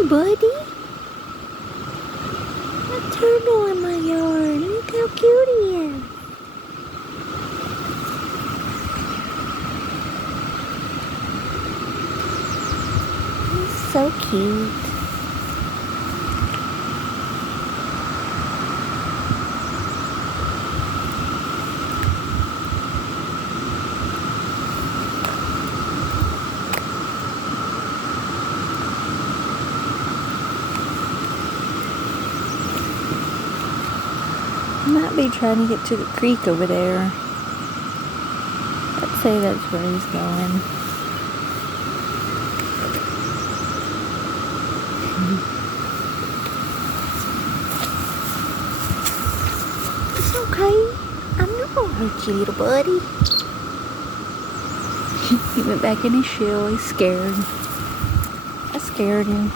Hi, buddy. A turtle in my yard. Look how cute he is. He's so cute. Might be trying to get to the creek over there. I'd say that's where he's going. It's okay. I'm not gonna hurt you, little buddy. He went back in his shell. He's scared. I scared him.